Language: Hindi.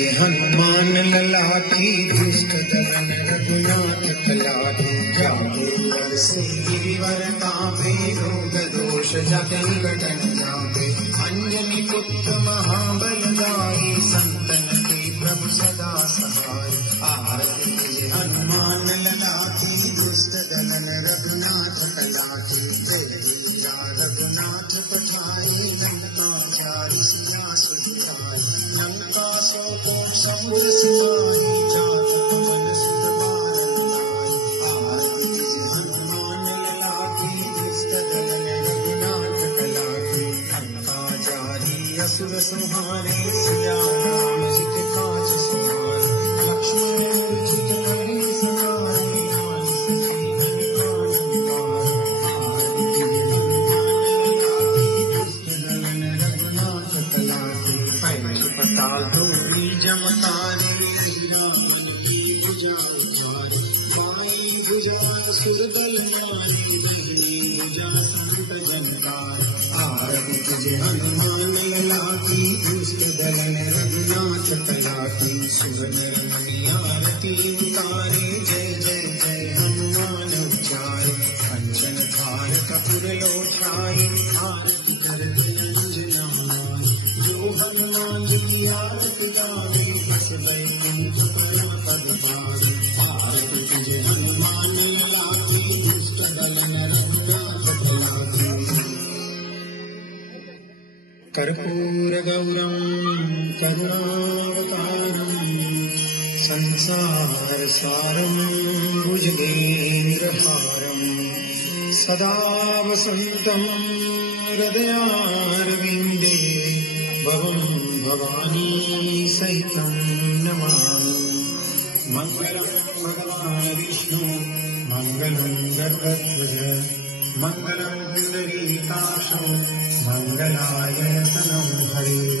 जय हनुमान लला की दुष्ट दलन रघुनाथ कला की जाके बरसे गिरिवर कांपे रोग दोष जगन गगन जाके अंजनी पुत्र महाबल गाई संतन के प्रभु सदा सहाय आरती जय हनुमान लला की दुष्ट दलन रघुनाथ कला की जय वीरा रघुनाथ पठाए लंका चारि सिया सुधाय लंका सौ कोट समुद्र सिमाही जात पवन सुत बारन लाय आरती जय हनुमान लला की दुष्ट दलन रघुनाथ कला की लंका जारी असुर संहारे सिया राम जी के काज सवार लक्ष्मण मूर्छित नरि संहारे लाल सजीवन प्राण विकार आरती जय हनुमान लला की दुष्ट दलन रघुनाथ कला की पैठ पताल धूरी जमकारे रावण की भुजा उचारे बाई भुजा सुरदल नारे दाहिनी भुजा संत जनकार आरती जय हनुमान लला की दुष्ट दलन रघुनाथ कला की सुवर्ण मणि आरती उतारे जय जय जय हनुमान उचारे कंचन थार कपूर लोठाए आरती कर अंजना जो हनुमान जी की आरती गावे बस बैकुंठ पद पावे आरती जय हनुमान लला की दुष्ट दलन रघुनाथ कला की कर्पूर गौरम करुणावतारम संसार सारम भुजगेन्द्रहारम सदा वसंतम हृदयारविंदे भवं भवानी सहितं नमामि मंगलं भगवान् विष्णु मंगलं गरुडध्वज मंगलं पुंडरीकाक्षो मंगलाय तनोहरे।